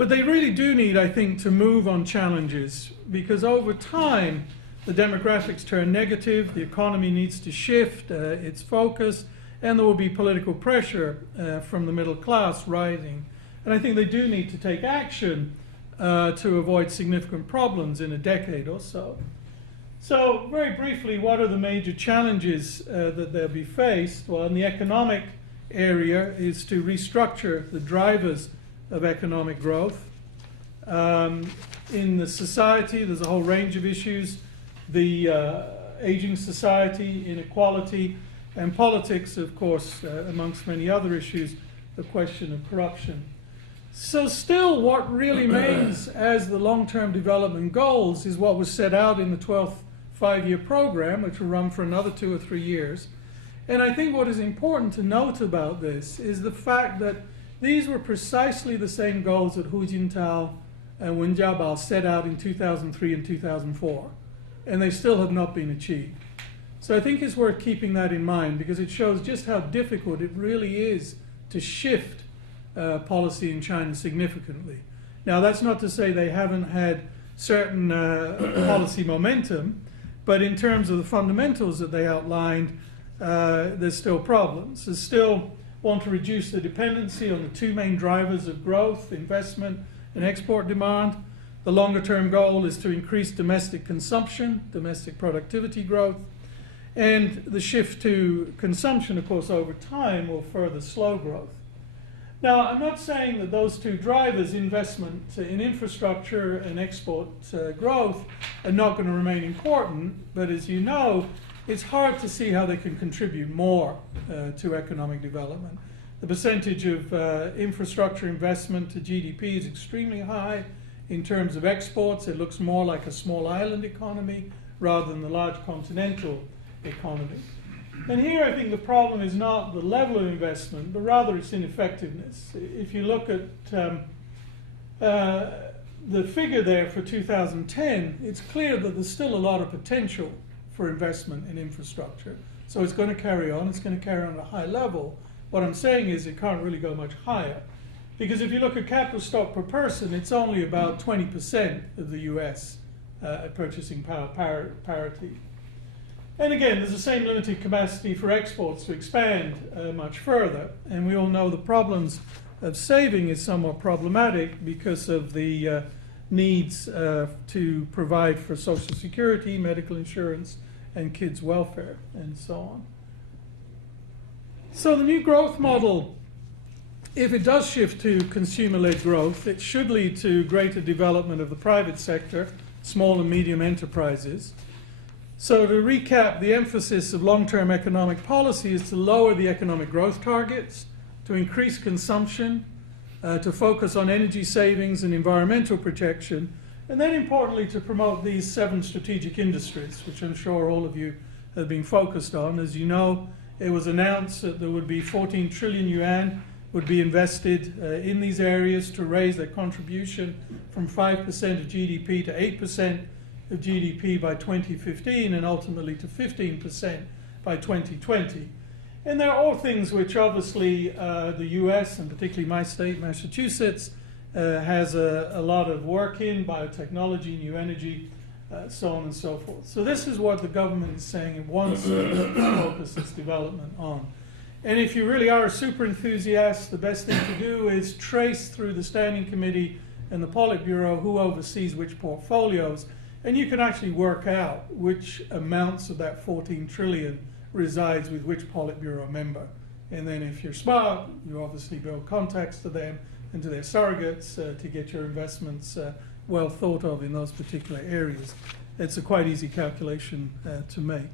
But they really do need, I think, to move on challenges, because over time the demographics turn negative, the economy needs to shift its focus, and there will be political pressure from the middle class rising. And I think they do need to take action to avoid significant problems in a decade or so. So very briefly, what are the major challenges that they'll be faced? Well, in the economic area is to restructure the drivers of economic growth. In the society, there's a whole range of issues. The aging society, inequality, and politics, of course, amongst many other issues, the question of corruption. So still, what really remains as the long-term development goals is what was set out in the 12th five-year program, which will run for another 2 or 3 years. And I think what is important to note about this is the fact that these were precisely the same goals that Hu Jintao and Wen Jiabao set out in 2003 and 2004. And they still have not been achieved. So I think it's worth keeping that in mind, because it shows just how difficult it really is to shift policy in China significantly. Now, that's not to say they haven't had certain policy momentum, but in terms of the fundamentals that they outlined, there's still problems. They still want to reduce the dependency on the two main drivers of growth, investment and export demand. The longer-term goal is to increase domestic consumption, domestic productivity growth, and the shift to consumption, of course, over time will further slow growth. Now, I'm not saying that those two drivers, investment in infrastructure and export growth, are not going to remain important, but as you know, it's hard to see how they can contribute more to economic development. The percentage of infrastructure investment to GDP is extremely high. In terms of exports, it looks more like a small island economy rather than the large continental economy. And here I think the problem is not the level of investment, but rather its ineffectiveness. If you look at the figure there for 2010, it's clear that there's still a lot of potential for investment in infrastructure. So it's going to carry on. It's going to carry on at a high level. What I'm saying is it can't really go much higher. Because if you look at capital stock per person, it's only about 20% of the US at purchasing power parity. And again, there's the same limited capacity for exports to expand much further. And we all know the problems of saving is somewhat problematic because of the needs to provide for Social Security, medical insurance, and kids' welfare, and so on. So the new growth model, if it does shift to consumer-led growth, it should lead to greater development of the private sector, small and medium enterprises. So to recap, the emphasis of long-term economic policy is to lower the economic growth targets, to increase consumption, to focus on energy savings and environmental protection, and then importantly to promote these 7 strategic industries, which I'm sure all of you have been focused on. As you know, it was announced that there would be 14 trillion yuan would be invested in these areas to raise their contribution from 5% of GDP to 8% of GDP by 2015 and ultimately to 15% by 2020. And they're all things which obviously the US and particularly my state, Massachusetts, has a lot of work in, biotechnology, new energy, so on and so forth. So this is what the government is saying it wants to focus its development on. And if you really are a super enthusiast, the best thing to do is trace through the Standing Committee and the Politburo who oversees which portfolios, and you can actually work out which amounts of that 14 trillion resides with which Politburo member. And then if you're smart, you obviously build contacts to them and to their surrogates to get your investments well thought of in those particular areas. It's a quite easy calculation to make.